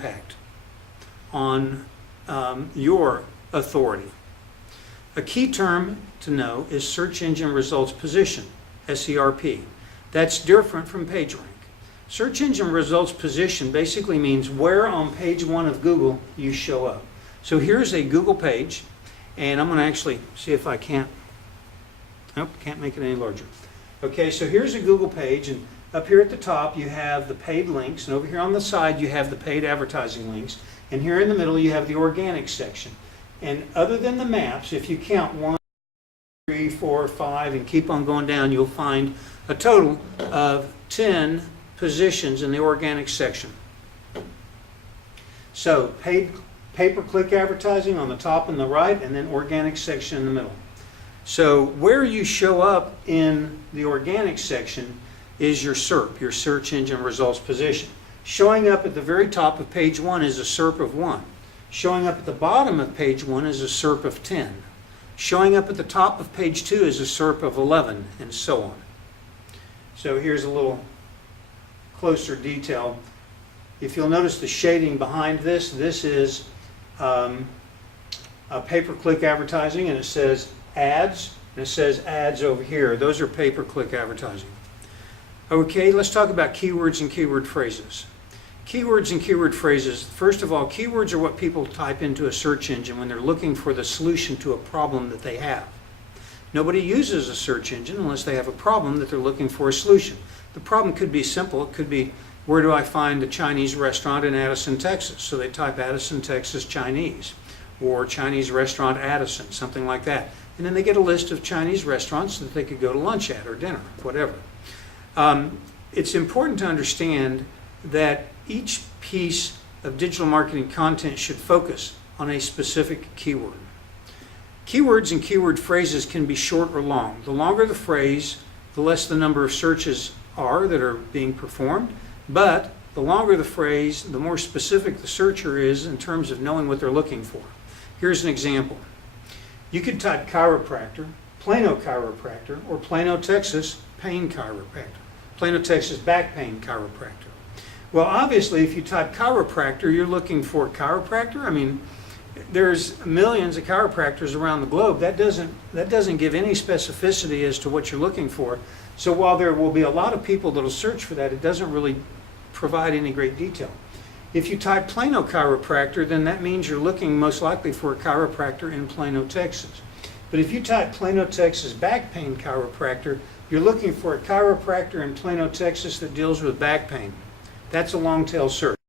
impact on your authority. A key term to know is search engine results position, SERP. That's different from PageRank. Search engine results position basically means where on page 1 of Google you show up. So here's a Google page, and I'm going to actually see if I can't make it any larger. Okay, so here's a Google page, and up here at the top you have the paid links, and over here on the side you have the paid advertising links, and here in the middle you have the organic section. And other than the maps, if you count 1, 3, 4, 5, and keep on going down, you'll find a total of 10 positions in the organic section. So paid pay-per-click advertising on the top and the right, and then organic section in the middle. So where you show up in the organic section is your SERP, your search engine results position. Showing up at the very top of page 1 is a SERP of 1. Showing up at the bottom of page 1 is a SERP of 10. Showing up at the top of page 2 is a SERP of 11, and so on. So here's a little closer detail. If you'll notice the shading behind this is a pay-per-click advertising, and it says ads, and it says ads over here. Those are pay-per-click advertising. Okay, let's talk about keywords and keyword phrases. Keywords and keyword phrases. First of all, keywords are what people type into a search engine when they're looking for the solution to a problem that they have. Nobody uses a search engine unless they have a problem that they're looking for a solution. The problem could be simple. It could be, where do I find a Chinese restaurant in Addison, Texas? So they type Addison, Texas Chinese, or Chinese restaurant Addison, something like that. And then they get a list of Chinese restaurants that they could go to lunch at or dinner, whatever. It's important to understand that each piece of digital marketing content should focus on a specific keyword. Keywords and keyword phrases can be short or long. The longer the phrase, the less the number of searches are that are being performed, but the longer the phrase, the more specific the searcher is in terms of knowing what they're looking for. Here's an example. You could type chiropractor, Plano chiropractor, or Plano, Texas pain chiropractor, Plano, Texas back pain chiropractor. Well, obviously, if you type chiropractor, you're looking for chiropractor. I mean, there's millions of chiropractors around the globe. That doesn't give any specificity as to what you're looking for. So while there will be a lot of people that will search for that, it doesn't really provide any great detail. If you type Plano chiropractor, then that means you're looking most likely for a chiropractor in Plano, Texas. But if you type Plano, Texas back pain chiropractor, you're looking for a chiropractor in Plano, Texas that deals with back pain. That's a long tail search.